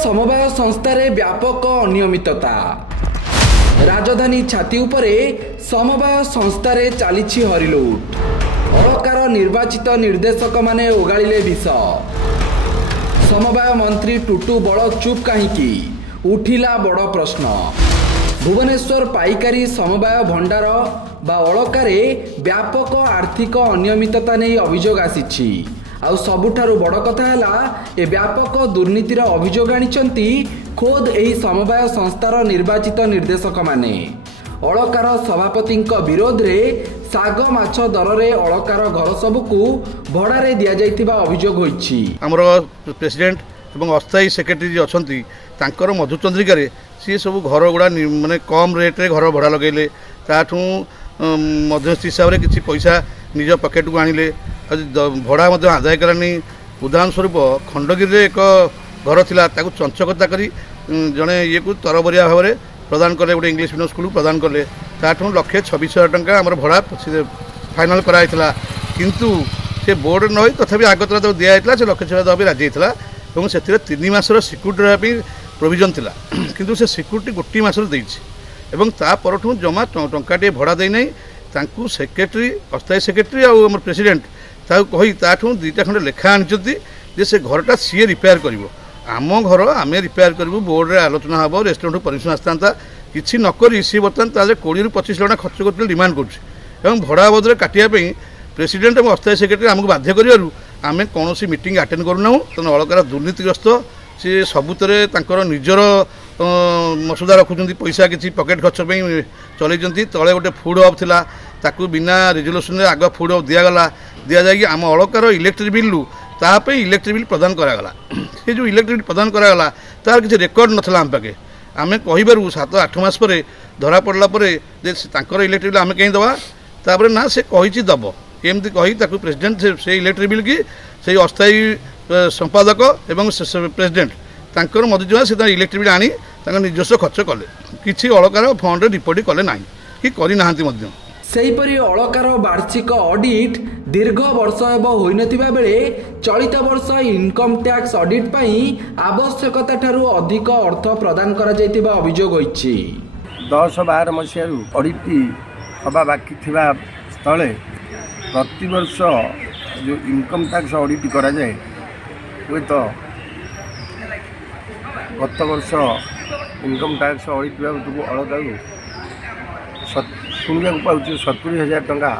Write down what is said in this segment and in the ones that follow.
समवाय संस्थारे व्यापक अनियमितता। राजधानी छाती उपरे समवाय संस्थारे चली हरिलुट। अलकार निर्वाचित निर्देशक माने ओगाड़िले विष। समवाय मंत्री टुटू बड़ चुप कहीं उठिला बड़ प्रश्न। भुवनेश्वर पाइकारी समवाय भंडार बा अलकारे व्यापक आर्थिक अनियमितता नहीं अभियोग आसी। आउ सबुठारु बड़ कथा है ए व्यापक दुर्नीतिर अभियोग आनिचंती खोद एही समवाय संस्थार निर्वाचित निर्देशक माने। अलकार सभापति विरोध रे साग माछ दर रे अलकार घर सबकू भड़ारे दिया जाइतिबा अभियोग होइछि। हमर प्रेसिडेंट एवं अस्थायी सेक्रेटरी अछंती तांकर मधुचंद्रिका रे सी सब घर गुड़ा माने कम रेट रे घर भड़ा लगेले ताठू मध्यस्थी हिसाब से किसी पैसा निज पकेट को आनिले भड़ा आदाय करानी। उदाहरण स्वरूप खंडगिरी एक घर थिला ताकू चंचकता करी जड़े ये को तरबरिया भाव में प्रदान कले गोटे इंग्लिश मीडियम स्कूल प्रदान कले ताठू 1,26,000 टंका आम भड़ा फाइनाल कराइला किंतु से बोर्ड न तथापि आगतरा जो दिखाई से 1,06,000 देवा राजी होता और से 3 मासर सिक्यूरीटी रही प्रोविजन थिला किंतु से सिक्यूरीटी गोटे मासर देछि एवं ता परठू जमा टंकाटे भड़ा देना तांकू सेक्रेटरी अस्थायी सेक्रेटरी और प्रेसिडेंट ताकू कही ताठू 2टा खंडे लेखा आनिचंती जे से घरटा सी रिपेयर करिवो आम घर आम रिपेयर करूँ बोर्ड रे आलोचना हम रेस्टोरेंट परमिशन आसता किसी नक सी बर्तमान 20 ରୁ 25 लाख खर्च कर डिमांड कर भड़ा बदले काटापी प्रेसिडेंट और अस्थायी सेक्रेटरी आमको बाध्य करें कौन मीटिंग अटेंड करूना तेना अलकार दुर्नीतिग्रस्त सी सबुतरे निजर मसुदा रखुंट पैसा किसी पकेट खर्च चल तले गोटे फूड हब थिला ताकू बिना रेजोल्यूशन आग फूड हब दिगला दि जा आम अलकार इलेक्ट्रिक बिल्लू ताप इलेक्ट्रिक बिल प्रदान करागला से जो इलेक्ट्रिक बिल प्रदान करागला तार किसी रेकर्ड नाला आम पाखे आम कहीबारू 7-8 मास पर धरा पड़ला इलेक्ट्रिक बिल आम कहीं दवा तापर ना से कही दब एमती कही प्रेसिडेंट से इलेक्ट्रिक बिल की से अस्थायी संपादक एवं प्रेसिडेंट तांकर मधुचंद्रिका से इलेक्ट्रिक बिल आनी निजस्व खर्च कले किसी अलकार फंड रिपोर्ट कले ना कि करना सेहीपरि अलकार वार्षिक ऑडिट दीर्घ वर्ष होई नथिबा बेले चलित वर्ष इनकम टैक्स ऑडिट पई आवश्यकता ठारू अधिक अर्थ प्रदान करा जायतिबा अभियोग होइछि। 10-12 मसियारू ऑडिट हवा बाकी थिबा स्थले प्रति वर्ष जो इनकम टैक्स ऑडिट करा जाए वे तो गत वर्ष इनकम टैक्स ऑडिट बाबू अलगारू शुणा पाँच 70,000 टंका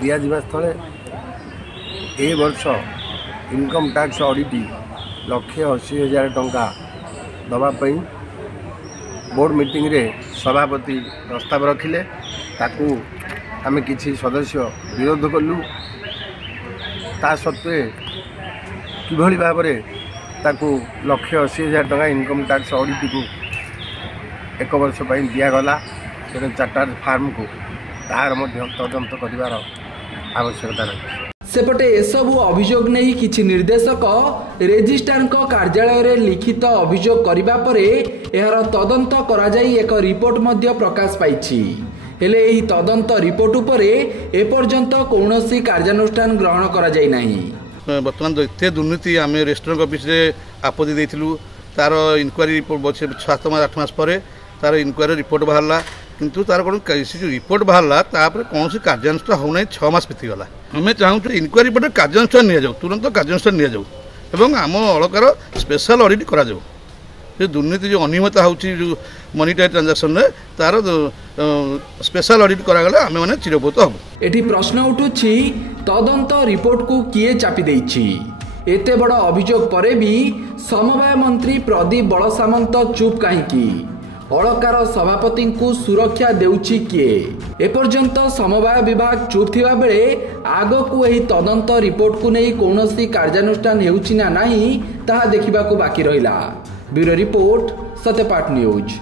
दि जा स्थले ए वर्ष इनकम टैक्स ऑडिट 1,80,000 टंका दवापाई बोर्ड मीटिंग रे सभापति प्रस्ताव रखिले ताकू आमे किछि सदस्य विरोध कलु ता सत्वे किभली भाव में ताकू 1,80,000 टंका इनकम टैक्स ऑडिट को 1 वर्ष दिगला चार्टार फार्म को तार तदंत कर आवश्यकता रही। सेपटे एसबू अभियोग नहीं किछि निर्देशक रेजिस्ट्रार कार्यालय रे लिखित अभियोग करिबा परे एहार तदंत करा जाई एक रिपोर्ट मध्य प्रकाश पाइछि। हेले एही तदंत रिपोर्ट उपरे एपर्यंत कौनसी कार्यानुष्ठान ग्रहण करा जाई नाही। वर्तमान जो एते दुर्नीति आम रेस्टोरेंट ऑफिस रे आपत्ति देथिलु तार इनक्वारी रिपोर्ट 7-8 मास पर तार इनक्वारी रिपोर्ट बाहरला किंतु तार कौन जो रिपोर्ट बाहरला तापर कौन सी कार्यानुष्ठान होना 6 मास बीतीगला आम चाहूँ इनक्वारी रिपोर्ट कार्यानुष्ठान नि जाऊ तुरंत कार्यानुष्ठान नि जाऊ एवं आम अलकार स्पेशल ऑडिट करा जाऊ जो दुर्नीति जो अनियमितता होची जो मनीटाइज ट्रांजैक्शन रे तार स्पेशल ऑडिट करागले आमे माने चिरभूत हबो। एठी प्रश्न उठुछि तदंत रिपोर्ट को किए चापी देछि। एते बड़ अभियोग परे भी समवाय मंत्री प्रदीप बड़सामंत चुप कहीं अलकार सभापति को सुरक्षा देउछि किए एपर्यंत समवाय विभाग चुप थिबा बेले आगो को एही तदंत रिपोर्ट को नहीं कौनसी कार्यानुष्ठान हेउछि ना नहीं ताहा देखिबाकू बाकी रहिला। Bureau report Satyapath news.